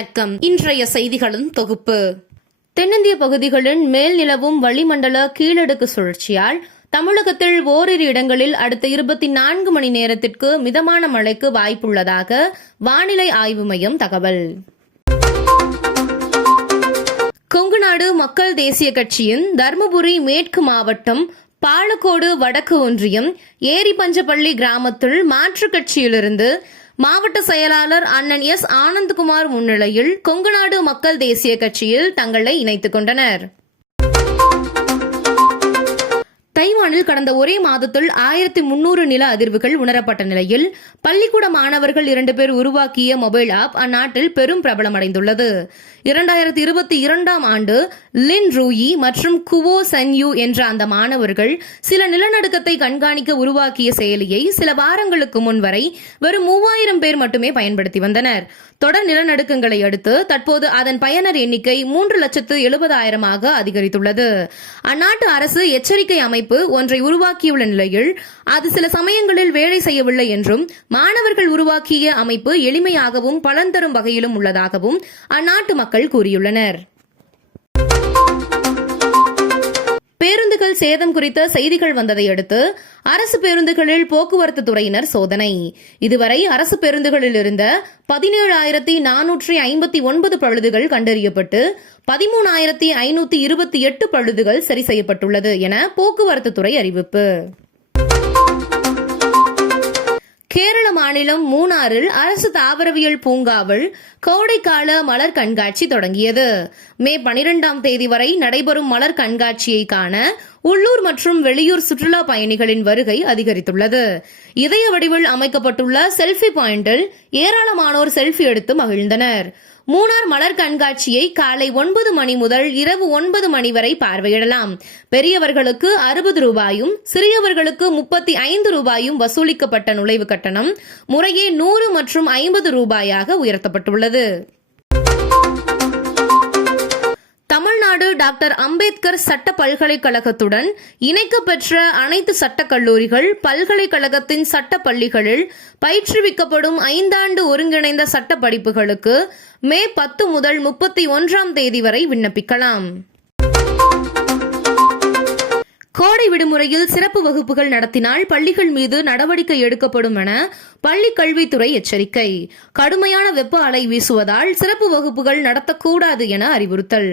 வணக்கம். இன்றைய செய்திகளின் தொகுப்பு. தென்னிந்திய பகுதிகளின் மேல் நிலவும் வளிமண்டல கீழடுக்கு சுழற்சியால் தமிழகத்தில் ஓரிரு இடங்களில் அடுத்த இருபத்தி நான்கு மணி நேரத்திற்கு மிதமான மழைக்கு வாய்ப்புள்ளதாக வானிலை ஆய்வு மையம் தகவல். கொங்குநாடு மக்கள் தேசிய கட்சியின் தருமபுரி மேற்கு மாவட்டம் பாலக்கோடு வடக்கு ஒன்றியம் ஏரிபஞ்சப்பள்ளி கிராமத்தில் மாற்றுக் கட்சியிலிருந்து மாவட்ட செயலாளர் அண்ணன் எஸ் ஆனந்த்குமார் முன்னிலையில் கொங்குநாடு மக்கள் தேசிய கட்சியில் தங்களை இணைத்துக் கொண்டனர். தைவானில் கடந்த ஒரே மாதத்தில் ஆயிரத்தி முன்னூறு நில அதிர்வுகள் உணரப்பட்ட நிலையில் பள்ளிக்கூட மாணவர்கள் இரண்டு பேர் உருவாக்கிய மொபைல் ஆப் அந்நாட்டில் பெரும் பிரபலமடைந்துள்ளது. இரண்டாயிரத்தி இருபத்தி இரண்டாம் ஆண்டு லின் ரூயி மற்றும் குவோ சன்யூ என்ற அந்த மாணவர்கள் சில நிலநடுக்கத்தை கண்காணிக்க உருவாக்கிய செயலியை சில வாரங்களுக்கு முன் வரை வெறும் மூவாயிரம் பேர் மட்டுமே பயன்படுத்தி வந்தனர். தொடர் நிலநடுக்கங்களை அடுத்து தற்போது அதன் பயனர் எண்ணிக்கை மூன்று லட்சத்து எழுபதாயிரமாக அதிகரித்துள்ளது. அந்நாட்டு அரசு எச்சரிக்கை அமைப்பு ஒன்றை உருவாக்கியுள்ள நிலையில் அது சில சமயங்களில் வேலை செய்யவில்லை என்றும் மாணவர்கள் உருவாக்கிய அமைப்பு எளிமையாகவும் பலன் தரும் வகையிலும் உள்ளதாகவும் அந்நாட்டு மக்கள் கூறியுள்ளனர். பேருந்துகள் சேதம் குறித்த செய்திகள் வந்ததை அடுத்து அரசு பேருந்துகளில் போக்குவரத்து துறையினர் சோதனை. இதுவரை அரசு பேருந்துகளில் இருந்த பதினேழாயிரத்தி நானூற்றி ஐம்பத்தி ஒன்பது பழுதுகள் கண்டறியப்பட்டு பதிமூணாயிரத்தி ஐநூத்தி இருபத்தி எட்டு பழுதுகள் சரி செய்யப்பட்டுள்ளது என போக்குவரத்து துறை அறிவிப்பு. கேரள மாநிலம் மூணாறில் அரசு தாவரவியல் பூங்காவில் கோடைக்கால மலர் கண்காட்சி தொடங்கியது. மே பனிரெண்டாம் தேதி வரை நடைபெறும் மலர் கண்காட்சியை காண உள்ளூர் மற்றும் வெளியூர் சுற்றுலா பயணிகளின் வருகை அதிகரித்துள்ளது. இதய வடிவில் அமைக்கப்பட்டுள்ள செல்ஃபி பாயிண்டில் ஏராளமானோர் செல்ஃபி எடுத்து மகிழ்ந்தனர். மூணார் மலர் கண்காட்சியை காலை ஒன்பது மணி முதல் இரவு ஒன்பது மணி வரை பார்வையிடலாம். பெரியவர்களுக்கு அறுபது ரூபாயும் சிறியவர்களுக்கு முப்பத்தி ஐந்து ரூபாயும் வசூலிக்கப்பட்ட நுழைவு கட்டணம் முறையே நூறு மற்றும் ஐம்பது ரூபாயாக உயர்த்தப்பட்டுள்ளது. டாக்டர் அம்பேத்கர் சட்ட பல்கலைக்கழகத்துடன் இணைக்கப்பெற்ற அனைத்து சட்டக் கல்லூரிகள் பல்கலைக்கழகத்தின் சட்ட பள்ளிகளில் பயிற்றுவிக்கப்படும் ஐந்தாண்டு ஒருங்கிணைந்த சட்ட படிப்புகளுக்கு மே பத்து முதல் முப்பத்தி ஒன்றாம் தேதி வரை விண்ணப்பிக்கலாம். கோடை விடுமுறையில் சிறப்பு வகுப்புகள் நடத்தினால் பள்ளிகள் மீது நடவடிக்கை எடுக்கப்படும் என பள்ளிக் கல்வித்துறை எச்சரிக்கை. கடுமையான வெப்ப அலை வீசுவதால் சிறப்பு வகுப்புகள் நடத்தக்கூடாது என அறிவுறுத்தல்.